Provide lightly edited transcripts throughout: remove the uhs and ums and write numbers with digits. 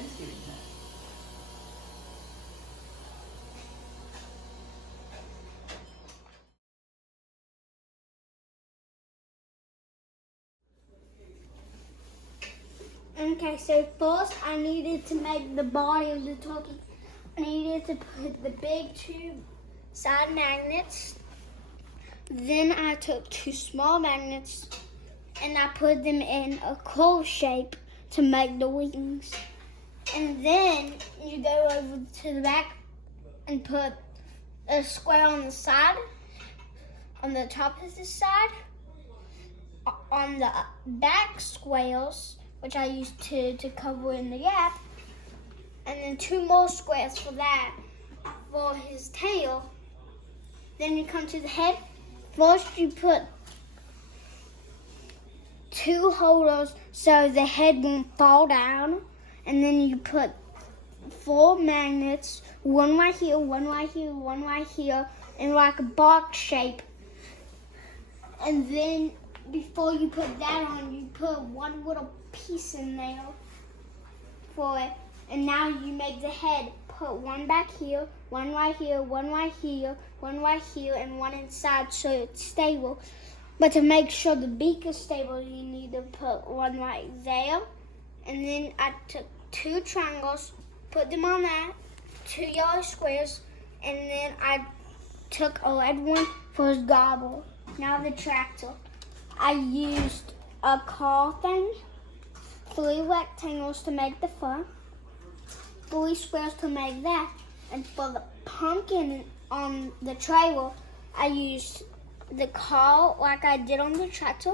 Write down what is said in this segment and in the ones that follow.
Thanksgiving time. Okay, so first I needed to make the body of the turkey. I needed to put the big two side magnets. Then I took two small magnets and I put them in a curve shape to make the wings. And then you go over to the back and put a square on the side, on the top of the side, on the back squares, which I used to cover in the gap, and then two more squares for that, for his tail. Then you come to the head. First you put two holders so the head won't fall down, and then you put four magnets, one right here, one right here, one right here, in like a box shape. And then before you put that on, you put one little piece in there for it. And now you make the head. Put one back here, one right here, one right here, one right here, and one inside so it's stable. But to make sure the beak is stable, you need to put one right there. And then I took two triangles, put them on that, two yellow squares, and then I took a red one for his gobble. Now the tractor. I used a car thing, 3 rectangles to make the front, 3 squares to make that, and for the pumpkin on the trailer, I used the car like I did on the tractor.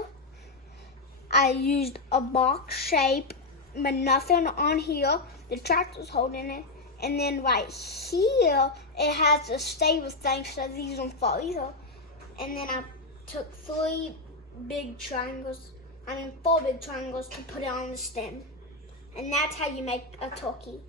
I used a box shape, but nothing on here. The tractor's holding it. And then right here, it has a stable thing so these don't fall either. And then I took 4 big triangles to put it on the stem. And that's how you make a turkey.